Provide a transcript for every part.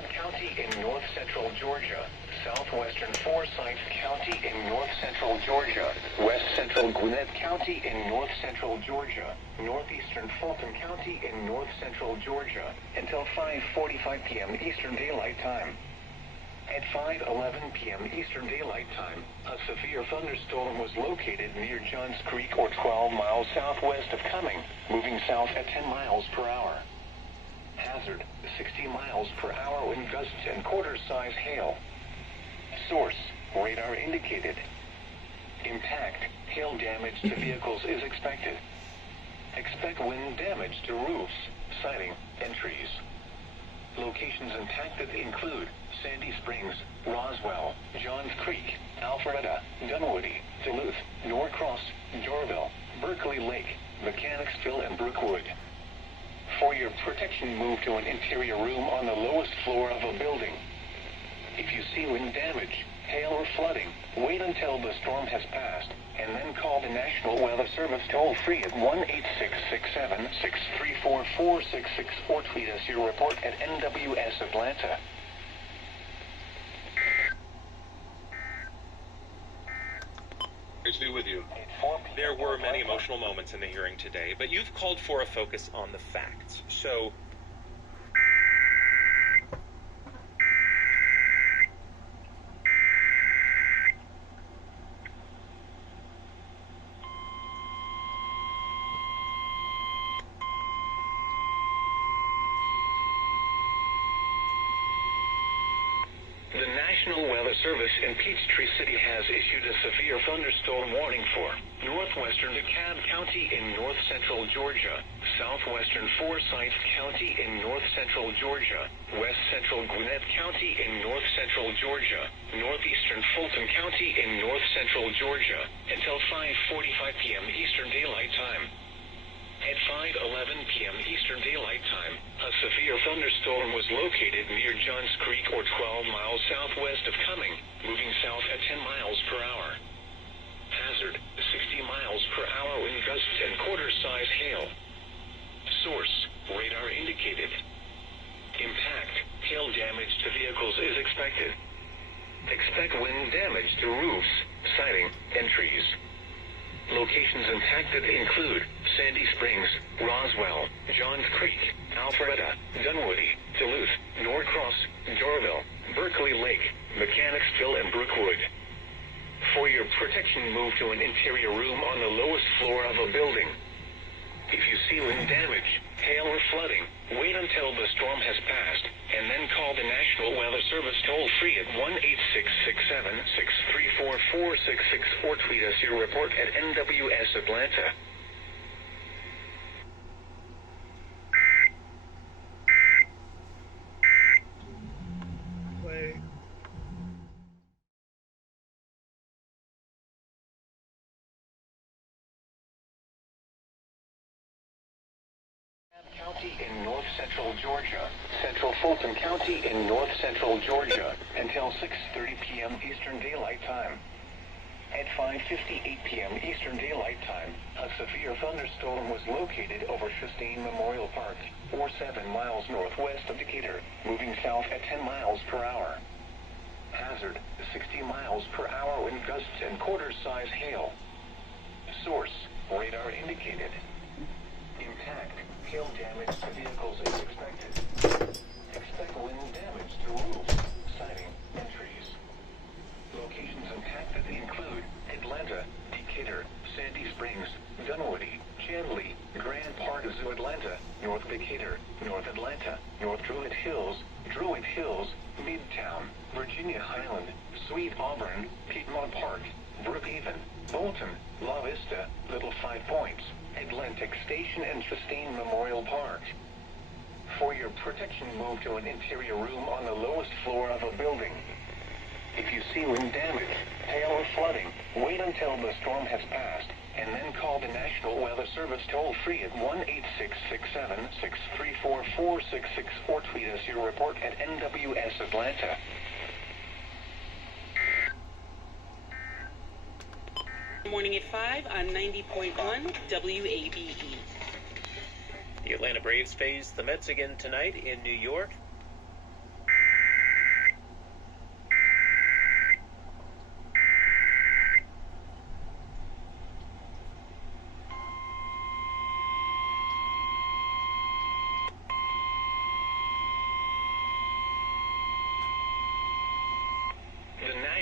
DeKalb County in north central Georgia, southwestern Forsyth County in north central Georgia, west central Gwinnett County in north central Georgia, northeastern Fulton County in north central Georgia, until 5:45 p.m. Eastern Daylight Time. At 5:11 p.m. Eastern Daylight Time, a severe thunderstorm was located near Johns Creek or 12 miles southwest of Cumming, moving south at 10 miles per hour. Hazard, 60 miles per hour wind gusts and quarter-size hail. Source, radar indicated. Impact, hail damage to vehicles is expected. Expect wind damage to roofs, siding, and trees. Locations impacted include Sandy Springs, Roswell, Johns Creek, Alpharetta, Dunwoody, Duluth, Norcross, Jorville, Berkeley Lake, Mechanicsville, and Brookwood. For your protection, move to an interior room on the lowest floor of a building. If you see wind damage, hail, or flooding, wait until the storm has passed, and then call the National Weather Service toll-free at 1-866-7-634-4664 or tweet us your report at NWS Atlanta. Great to be with you. There were many emotional moments in the hearing today, but you've called for a focus on the facts. So, the National Weather Service in Peachtree City has issued a severe thunderstorm warning for northwestern DeKalb County in north central Georgia, southwestern Forsyth County in north central Georgia, west central Gwinnett County in north central Georgia, northeastern Fulton County in north central Georgia, until 5:45 p.m. Eastern Daylight Time. At 5:11 p.m. Eastern Daylight Time, a severe thunderstorm was located near Johns Creek or 12 miles southwest of Cumming, moving south at 10 miles per hour. Hazard, 60 miles per hour wind gusts and quarter-size hail. Source, radar indicated. Impact, hail damage to vehicles is expected. Expect wind damage to roofs, siding, and trees. Locations impacted include Sandy Springs, Roswell, Johns Creek, Alpharetta, Dunwoody, Duluth, Norcross, Jorville, Berkeley Lake, Mechanicsville, and Brookwood. For your protection, move to an interior room on the lowest floor of a building. If you see wind damage, hail, or flooding, wait until the storm has passed, and then call the National Weather Service toll-free at 1-866-7-634-4664 or tweet us your report at NWS Atlanta. Play. County in north central Georgia, central Fulton County in north central Georgia, until 6:30 p.m. Eastern Daylight Time. At 5:58 p.m. Eastern Daylight Time, a severe thunderstorm was located over 15 Memorial Park, or 7 miles northwest of Decatur, moving south at 10 miles per hour. Hazard, 60 miles per hour wind gusts and quarter-size hail. Source, radar indicated. Impact, hail damage to vehicles is expected. Expect wind damage to roofs, siding, and trees. Locations impacted include Atlanta, Decatur, Sandy Springs, Dunwoody, Chandley, Grand Park Zoo Atlanta, North Decatur, North Atlanta, North Druid Hills, Midtown, Virginia Highland, Sweet Auburn, Piedmont Park, Brookhaven, Bolton, La Vista, Little Five Points, Atlantic Station, and Chastain Memorial Park. For your protection, move to an interior room on the lowest floor of a building. If you see wind damage, hail, or flooding, wait until the storm has passed, and then call the National Weather Service toll-free at 1-866-7-634-4664 or tweet us your report at NWS Atlanta. Morning at 5 on 90.1 WABE. the Atlanta Braves face the Mets again tonight in New York.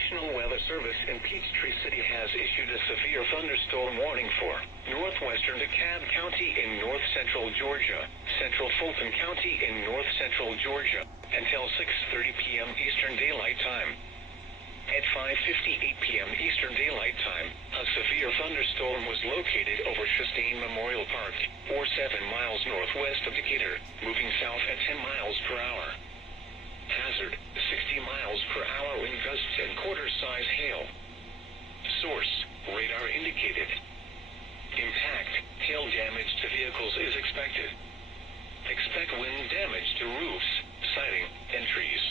National Weather Service in Peachtree City has issued a severe thunderstorm warning for northwestern DeKalb County in north-central Georgia, central Fulton County in north-central Georgia, until 6:30 p.m. Eastern Daylight Time. At 5:58 p.m. Eastern Daylight Time, a severe thunderstorm was located over Chastain Memorial Park, or 7 miles northwest of Decatur, moving south at 10 miles per hour. Hazard, 60 miles per hour wind gusts and quarter-size hail. Source, radar indicated. Impact, hail damage to vehicles is expected. Expect wind damage to roofs, siding, and trees.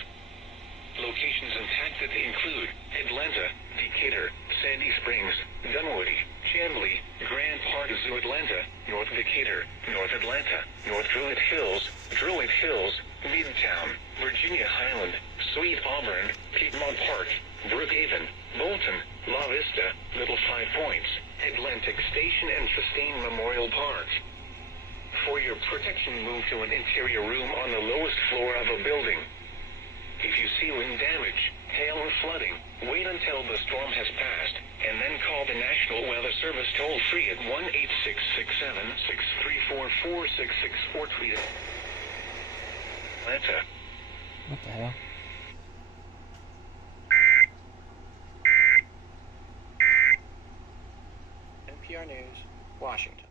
Locations impacted include Atlanta, Decatur, Sandy Springs, Dunwoody, Chamblee, Grand Park Zoo Atlanta, North Decatur, North Atlanta, North Druid Hills, Midtown, Virginia Highland, Sweet Auburn, Piedmont Park, Brookhaven, Bolton, La Vista, Little Five Points, Atlantic Station and Chastain Memorial Park. For your protection, move to an interior room on the lowest floor of a building. If you see wind damage, hail or flooding, wait until the storm has passed, and then call the National Weather Service toll-free at 1-866-7-634-4664. Tweet it. Atlanta. What the hell? NPR News, Washington.